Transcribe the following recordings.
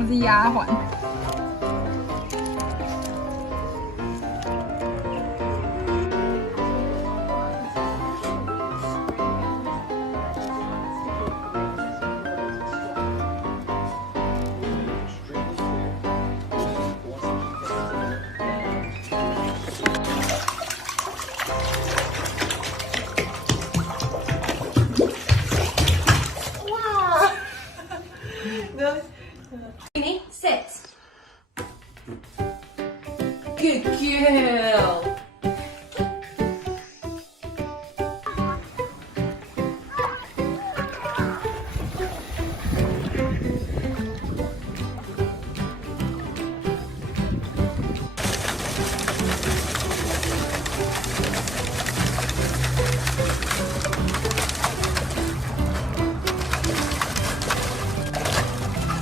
我是丫鬟。Sit. Good girl.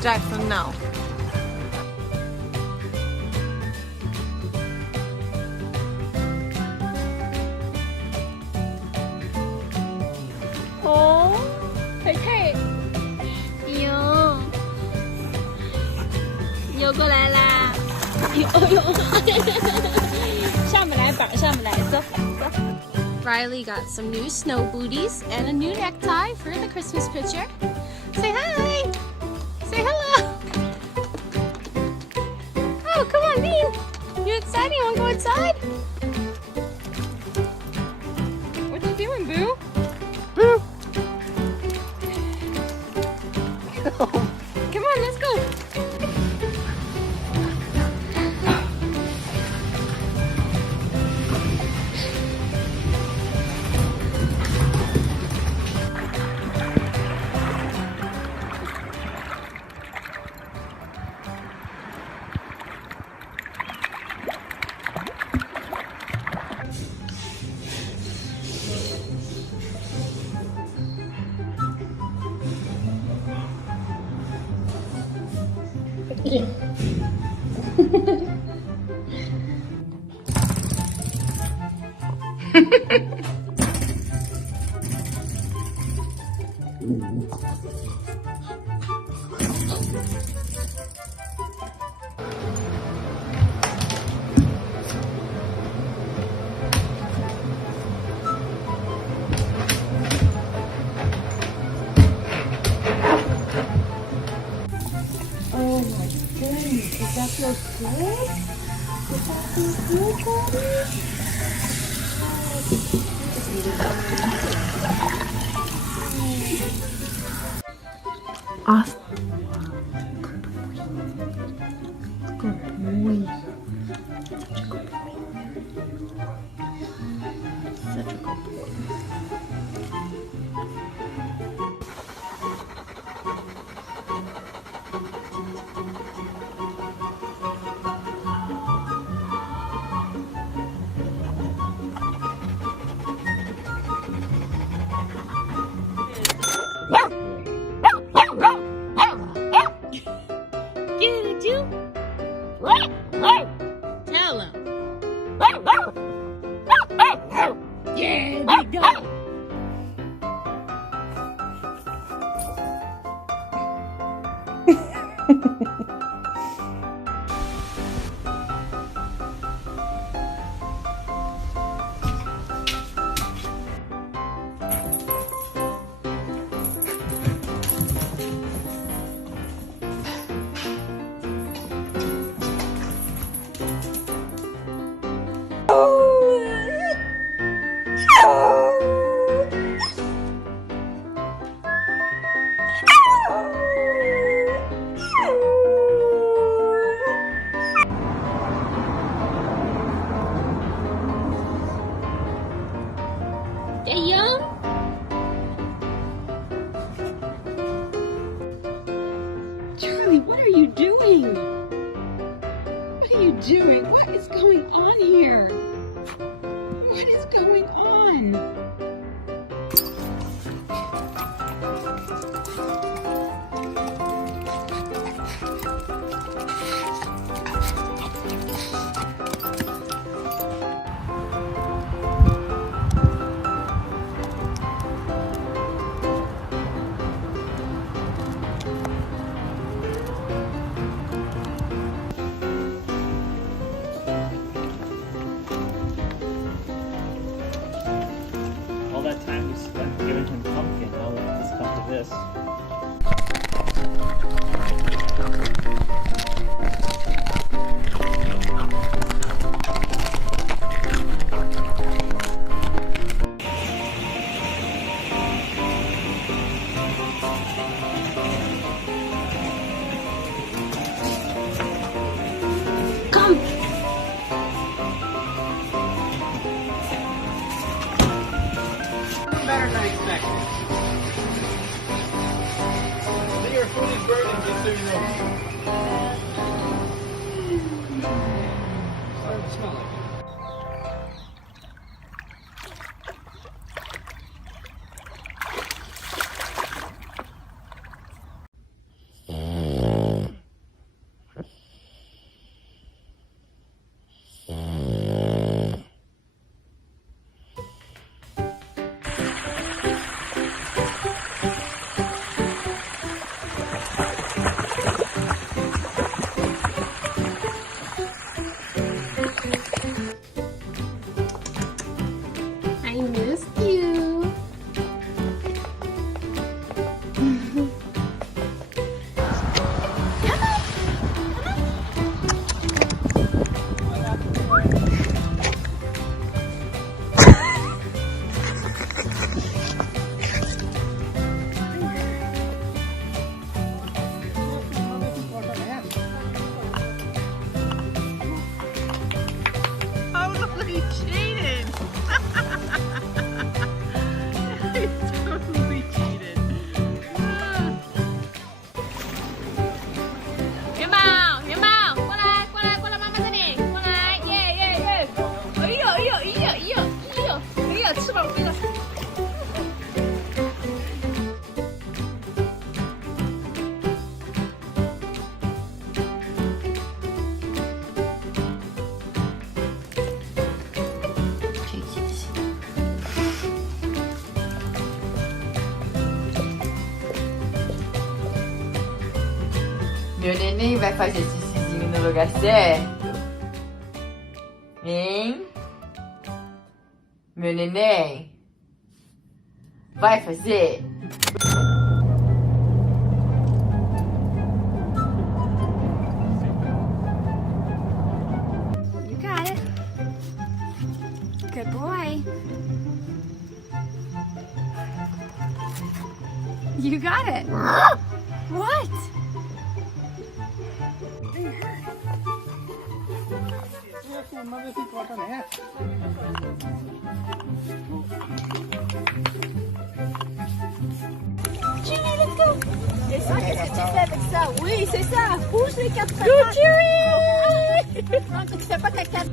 Jackson, no. Oh, 佩佩，游过来啦！游，上不来板，上不来，走走。Riley got some new snow booties and a new necktie for the Christmas picture. Say hi. Say hello. Oh, come on, Bean. You excited? You want to go outside? What you doing, Boo? Boo! Come on, let's go. Oh my goodness, does that feel good? Does that feel good, Daddy? Awesome. Good boy. Such a good boy. Get it, you? Tell him. Yeah, big dog. Hey, young. Charlie, what are you doing? What are you doing? What is going on here? What is going on? meu neném vai fazer xixizinho no lugar certo? Hein? Meu neném? Vai fazer? You got it. Good boy. You got it. What? Jimmy, let's go. C'est ça, qu'est-ce que tu fais avec ça? Oui, c'est ça. Pousse les quatre pattes. Go, Jerry! Non, tu fais pas ta quatre.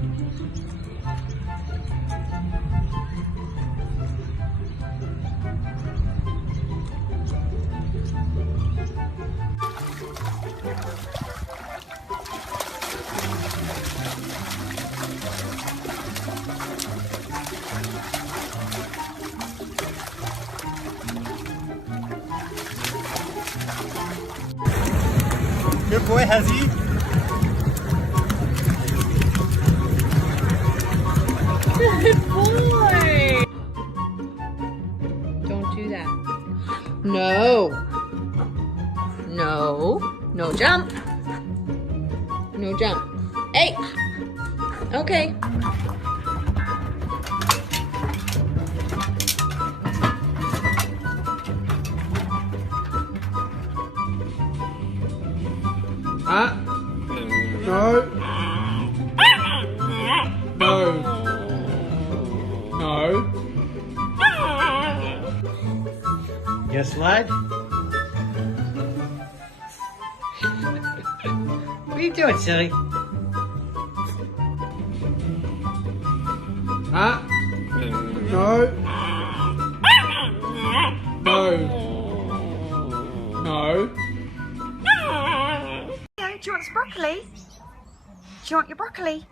Good boy, Hezzy. Good boy. Don't do that. No. No. No jump. No jump. Hey. Okay. No. No. No. Yes, lad? What are you doing, silly? Huh? No. No. No. Do you want some broccoli? Do you want your broccoli?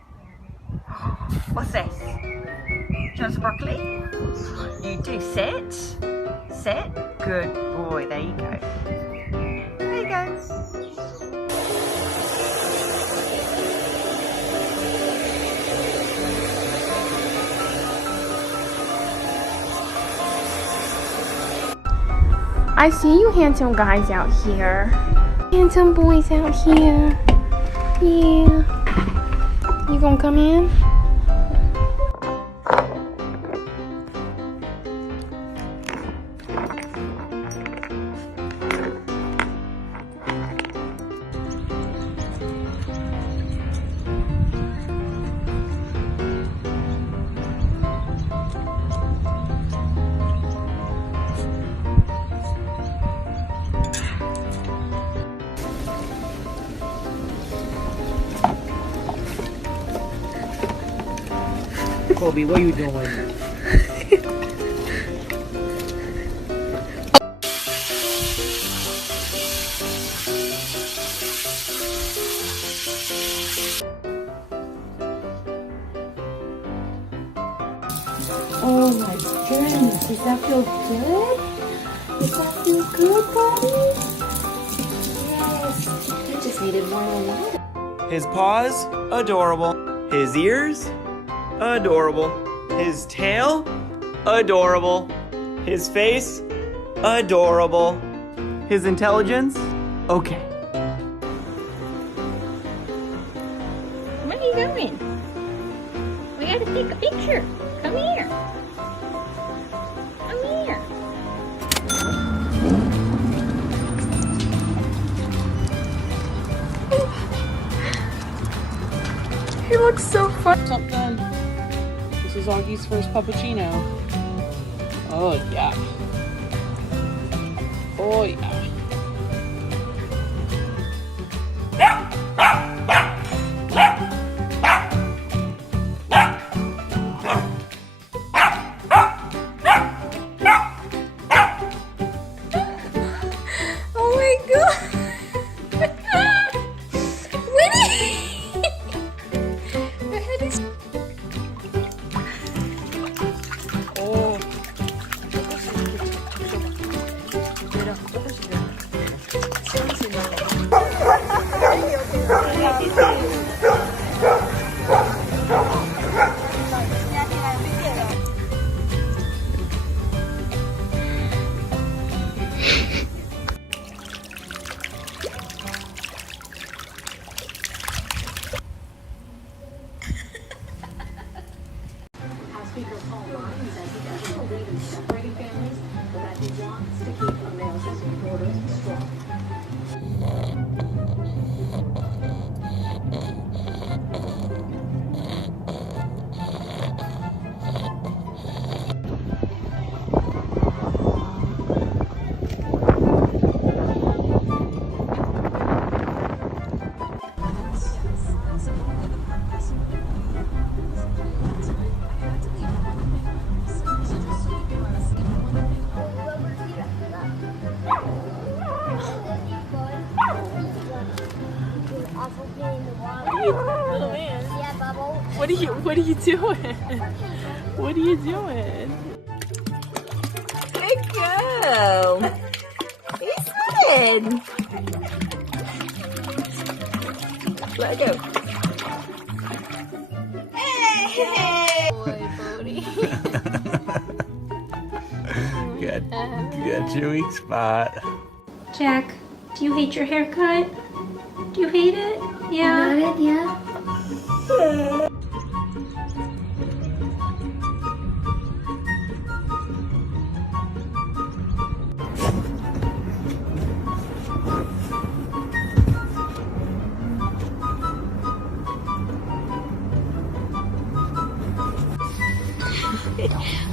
What's this? Do you want some broccoli? You do. Sit. Sit. Good boy. There you go. There you go. I see you handsome guys out here. Handsome boys out here. Yeah. You gonna come in? Kobe, what are you doing? Oh my goodness, does that feel good? Does that feel good, buddy? Yes, you just needed more water. His paws, adorable. His ears, adorable. His tail, adorable. His face, adorable. His intelligence, okay. Where are you going? We gotta take a picture. Come here. Come here. He looks so fun. Something. This is Augie's first puppuccino. Oh yeah. Oh yeah. Oh my god. Winnie! The head is... Oh. Mira, ojos. Oh man. What are you doing? What are you doing? Good girl. He's good. Let her go. Boy, Bodie. Got your weak spot. Jack, do you hate your haircut? Do you hate it? Yeah. Yeah.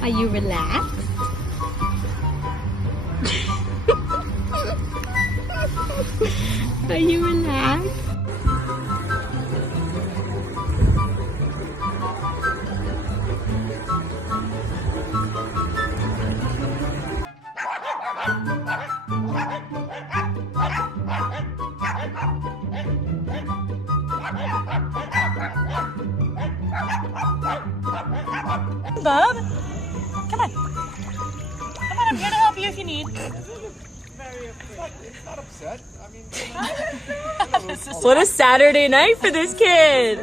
Are you relaxed? Are you relaxed? Bub, come on. Come on, I'm here to help you if you need. Not upset. I mean, What a Saturday night for this kid.